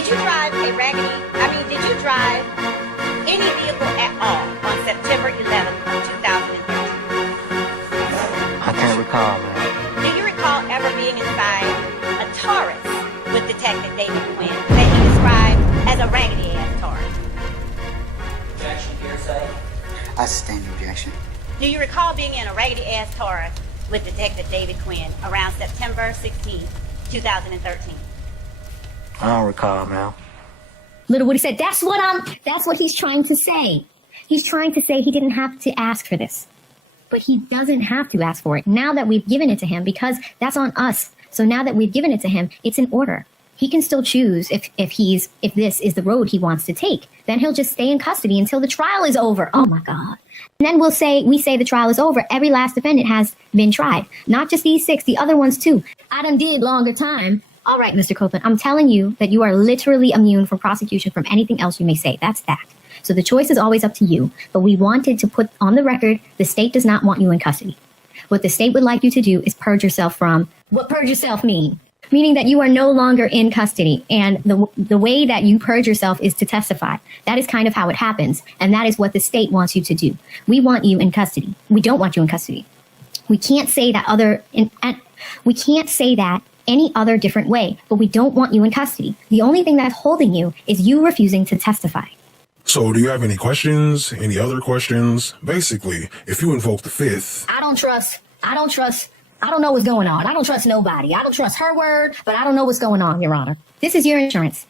Did you drive did you drive any vehicle at all on September 11th of 2013? I can't recall, man. Do you recall ever being inside a Taurus with Detective David Quinn that he described as a raggedy-ass Taurus? Objection, hearsay. I sustain the objection. Do you recall being in a raggedy-ass Taurus with Detective David Quinn around September 16th, 2013? I don't recall, man. Little Woody said, that's what he's trying to say. He's trying to say he didn't have to ask for this. But he doesn't have to ask for it now that we've given it to him, because that's on us. So now that we've given it to him, it's in order. He can still choose if this is the road he wants to take. Then he'll just stay in custody until the trial is over. Oh my God. And then we say the trial is over. Every last defendant has been tried. Not just these 6, the other ones too. I done did longer time. All right, Mr. Copeland, I'm telling you that you are literally immune from prosecution from anything else you may say. That's that. So the choice is always up to you. But we wanted to put on the record, the state does not want you in custody. What the state would like you to do is purge yourself from, what purge yourself mean? Meaning that you are no longer in custody. And the way that you purge yourself is to testify. That is kind of how it happens. And that is what the state wants you to do. We want you in custody. We don't want you in custody. We can't say that any other different way, but we don't want you in custody. The only thing that's holding you is you refusing to testify. So do you have any questions? Any other questions? Basically, if you invoke the 5th... I don't know what's going on. I don't trust nobody. I don't trust her word, but I don't know what's going on, Your Honor. This is your insurance.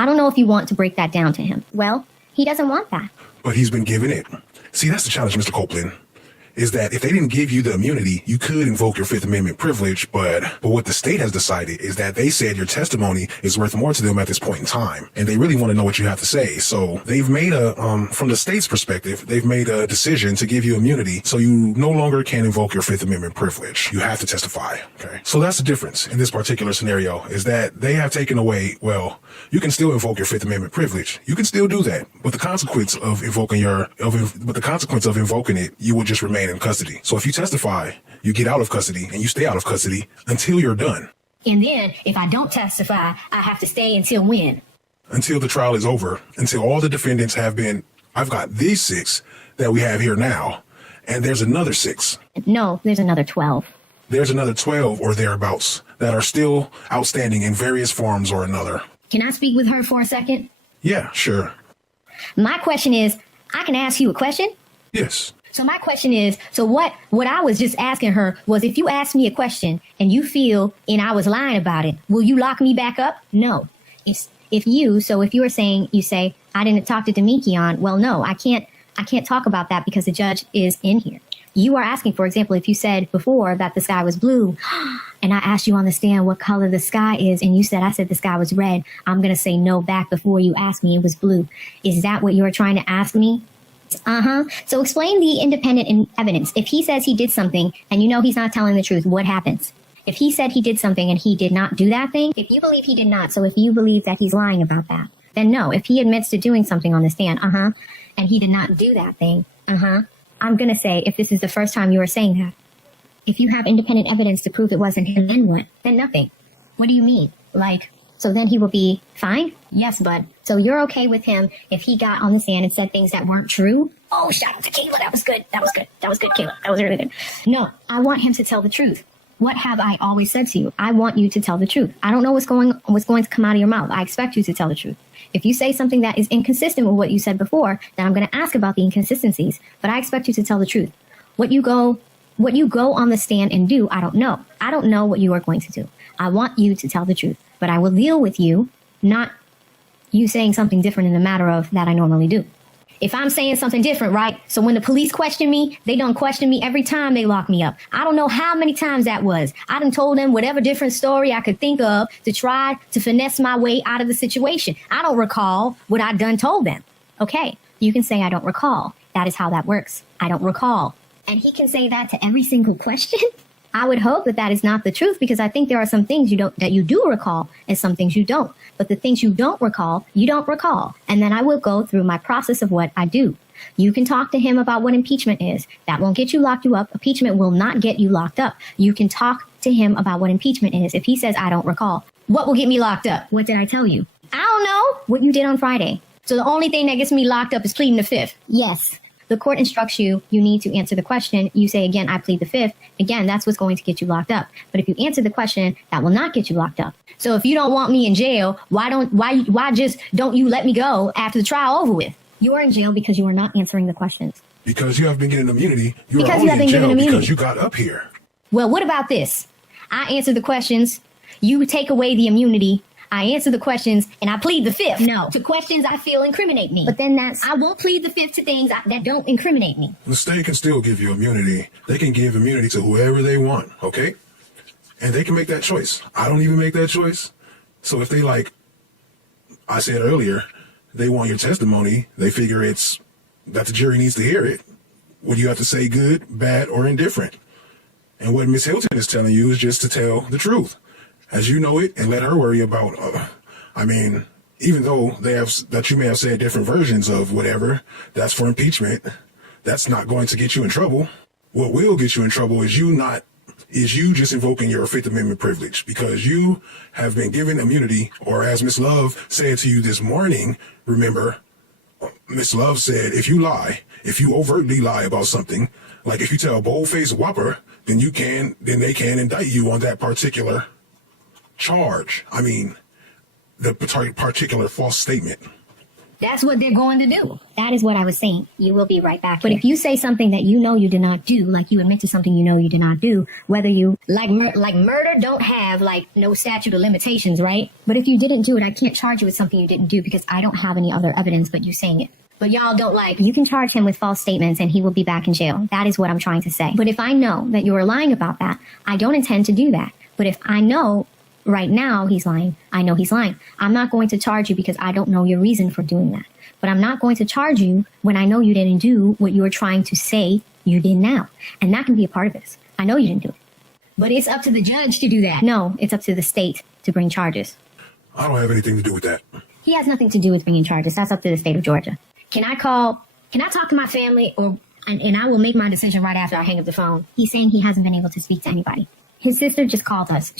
I don't know if you want to break that down to him. Well, he doesn't want that. But he's been given it. See, that's the challenge, Mr. Copeland, is that if they didn't give you the immunity, you could invoke your 5th Amendment privilege, but what the state has decided is that they said your testimony is worth more to them at this point in time, and they really want to know what you have to say. So they've made from the state's perspective, they've made a decision to give you immunity, so you no longer can invoke your 5th Amendment privilege. You have to testify, okay? So that's the difference in this particular scenario, is that they have taken away, well, you can still invoke your 5th Amendment privilege. You can still do that, but the consequence of invoking it, you will just remain in custody. So if you testify, you get out of custody and you stay out of custody until you're done. And then if I don't testify, I have to stay until when? Until the trial is over, until all the defendants have been, I've got these 6 that we have here now, and there's another 6. No, there's another 12. There's another 12 or thereabouts that are still outstanding in various forms or another. Can I speak with her for a second? Yeah, sure. My question is, I can ask you a question? Yes. So my question is, so what I was just asking her was, if you ask me a question and you feel and I was lying about it, will you lock me back up? No. If you were saying, you say, I didn't talk to Demikion, well, no, I can't talk about that because the judge is in here. You are asking, for example, if you said before that the sky was blue and I asked you on the stand what color the sky is and I said the sky was red, I'm going to say no back before you asked me it was blue. Is that what you were trying to ask me? So explain the independent evidence. If he says he did something and you know he's not telling the truth, what happens? If he said he did something and he did not do that thing, if you believe he did not, so if you believe that he's lying about that, then no. If he admits to doing something on the stand, and he did not do that thing, I'm going to say, if this is the first time you are saying that, if you have independent evidence to prove it wasn't him, then what? Then nothing. What do you mean? So then he will be fine? Yes, bud. So you're okay with him if he got on the stand and said things that weren't true? Oh, shout out to Kayla. That was good. That was good, Kayla. That was really good. No, I want him to tell the truth. What have I always said to you? I want you to tell the truth. I don't know what's going to come out of your mouth. I expect you to tell the truth. If you say something that is inconsistent with what you said before, then I'm going to ask about the inconsistencies, but I expect you to tell the truth. What you go on the stand and do, I don't know. I don't know what you are going to do. I want you to tell the truth, but I will deal with you, not you saying something different in the matter of that I normally do. If I'm saying something different, right? So when the police question me, they don't question me every time they lock me up. I don't know how many times that was. I done told them whatever different story I could think of to try to finesse my way out of the situation. I don't recall what I done told them. Okay, you can say I don't recall. That is how that works. I don't recall. And he can say that to every single question? I would hope that is not the truth, because I think there are some things that you do recall and some things you don't. But the things you don't recall, you don't recall. And then I will go through my process of what I do. You can talk to him about what impeachment is. That won't get you locked up. Impeachment will not get you locked up. You can talk to him about what impeachment is. If he says, I don't recall, what will get me locked up? What did I tell you? I don't know what you did on Friday. So the only thing that gets me locked up is pleading the fifth. Yes. The court instructs you need to answer the question. You say, again, I plead the fifth. Again, that's what's going to get you locked up. But if you answer the question, that will not get you locked up. So if you don't want me in jail, why just don't you let me go after the trial over with? You are in jail because you are not answering the questions. Because you have been getting immunity. You Because are you only have been in jail given immunity. because you got up here. Well, what about this? I answer the questions. You take away the immunity. I answer the questions and I plead the fifth. No. To questions I feel incriminate me. But then I won't plead the fifth to things that don't incriminate me. The state can still give you immunity. They can give immunity to whoever they want, okay? And they can make that choice. I don't even make that choice. So if they, like I said earlier, they want your testimony, they figure it's that the jury needs to hear it. What do you have to say, good, bad, or indifferent? And what Ms. Hilton is telling you is just to tell the truth as you know it, and let her worry about, even though that you may have said different versions of whatever, that's for impeachment. That's not going to get you in trouble. What will get you in trouble is you just invoking your Fifth Amendment privilege, because you have been given immunity, or as Ms.love said to you this morning, remember, Ms.love said, if you overtly lie about something, like if you tell a bold-faced whopper, then they can indict you on that particular charge. The particular false statement. That's what they're going to do. That is what I was saying. You will be right back. But if you say something that you know you did not do, like you admit to something you know you did not do, whether you, like murder don't have, no statute of limitations, right? But if you didn't do it, I can't charge you with something you didn't do because I don't have any other evidence but you saying it. But y'all don't you can charge him with false statements and he will be back in jail. That is what I'm trying to say. But if I know that you are lying about that, I don't intend to do that. But if I know right now he's lying, I know he's lying. I'm not going to charge you because I don't know your reason for doing that. But I'm not going to charge you when I know you didn't do what you were trying to say you did now. And that can be a part of this. I know you didn't do it. But it's up to the judge to do that. No, it's up to the state to bring charges. I don't have anything to do with that. He has nothing to do with bringing charges. That's up to the state of Georgia. Can I talk to my family and I will make my decision right after I hang up the phone. He's saying he hasn't been able to speak to anybody. His sister just called us.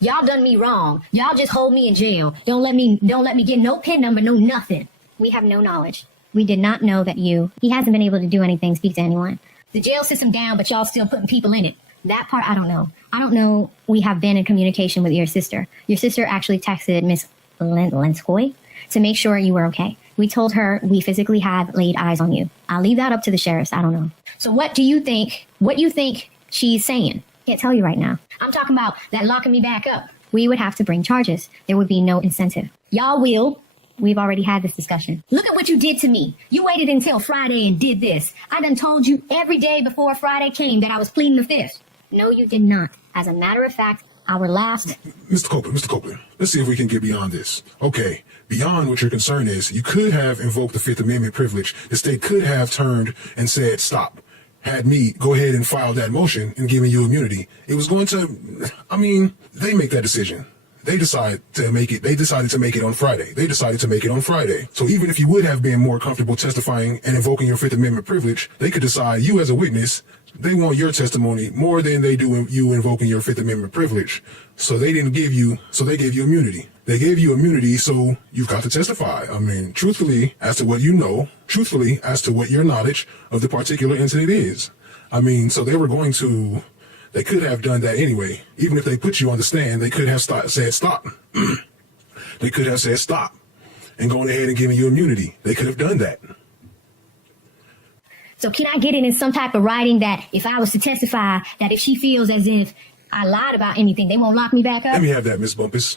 Y'all done me wrong. Y'all just hold me in jail. Don't let me get no PIN number, no nothing. We have no knowledge. We did not know that he hasn't been able to do anything, speak to anyone. The jail system down, but y'all still putting people in it. That part, I don't know. I don't know. We have been in communication with your sister. Your sister actually texted Ms. Lenskoy to make sure you were okay. We told her we physically have laid eyes on you. I'll leave that up to the sheriffs. I don't know. So what you think she's saying? Can't tell you right now. I'm talking about that locking me back up. We would have to bring charges. There would be no incentive. Y'all will. We've already had this discussion. Look at what you did to me. You waited until Friday and did this. I done told you every day before Friday came that I was pleading the fifth. No, you did not. As a matter of fact, our last... Mr. Copeland, let's see if we can get beyond this. Okay, beyond what your concern is, you could have invoked the Fifth Amendment privilege. The state could have turned and said, stop. Had me go ahead and file that motion and giving you immunity. It was going to, they make that decision. They decided to make it on Friday. So even if you would have been more comfortable testifying and invoking your Fifth Amendment privilege, they could decide you as a witness, they want your testimony more than they do you invoking your Fifth Amendment privilege. So they gave you immunity. They gave you immunity, so you've got to testify. Truthfully, as to what you know, truthfully, as to what your knowledge of the particular incident is. So they could have done that anyway. Even if they put you on the stand, they could have said stop. They could have said stop and gone ahead and given you immunity. They could have done that. So can I get it in some type of writing that if I was to testify, that if she feels as if I lied about anything, they won't lock me back up? Let me have that, Ms. Bumpus.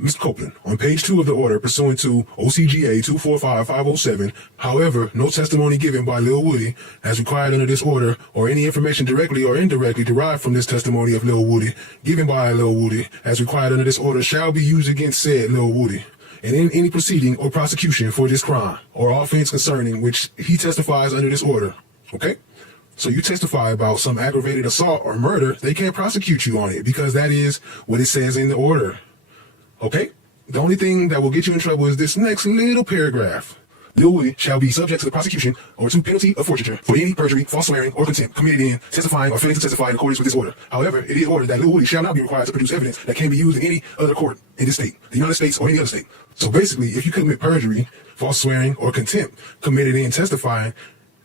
Mr. Copeland, on page 2 of the order pursuant to OCGA 245507, however, no testimony given by Lil Woody as required under this order or any information directly or indirectly derived from this testimony of Lil Woody given by Lil Woody as required under this order shall be used against said Lil Woody and in any proceeding or prosecution for this crime or offense concerning which he testifies under this order. Okay? So you testify about some aggravated assault or murder, they can't prosecute you on it because that is what it says in the order. Okay? The only thing that will get you in trouble is this next little paragraph. Lil Woody shall be subject to the prosecution or to penalty of forfeiture for any perjury, false swearing, or contempt committed in testifying or failing to testify in accordance with this order. However, it is ordered that Lil Woody shall not be required to produce evidence that can be used in any other court in this state, the United States, or any other state. So basically, if you commit perjury, false swearing, or contempt committed in testifying,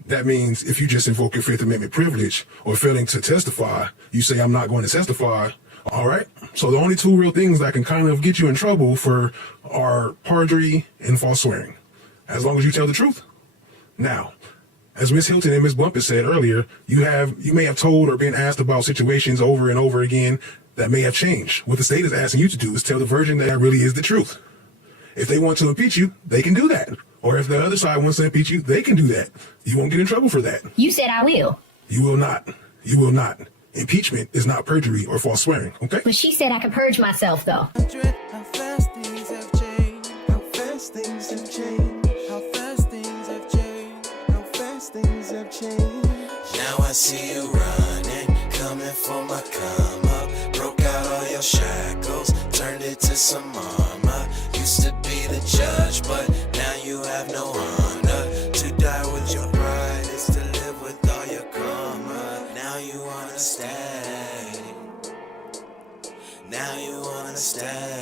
that means if you just invoke your Fifth Amendment privilege or failing to testify, you say, I'm not going to testify. All right. So the only two real things that can kind of get you in trouble are perjury and false swearing, as long as you tell the truth. Now, as Ms. Hilton and Ms. Bumpus said earlier, you may have told or been asked about situations over and over again that may have changed. What the state is asking you to do is tell the version that really is the truth. If they want to impeach you, they can do that. Or if the other side wants to impeach you, they can do that. You won't get in trouble for that. You said I will. You will not. You will not. Impeachment is not perjury or false swearing, okay? But she said I could purge myself, though. How fast things have changed. How fast things have changed. How fast things have changed. How fast things have changed. Now I see you running, coming for my come up. Broke out all your shackles, turned it to some armor. Used to be the judge, but now you have no honor. To die with your pride is to live with all your karma. Now you wanna stay. Now you wanna stay.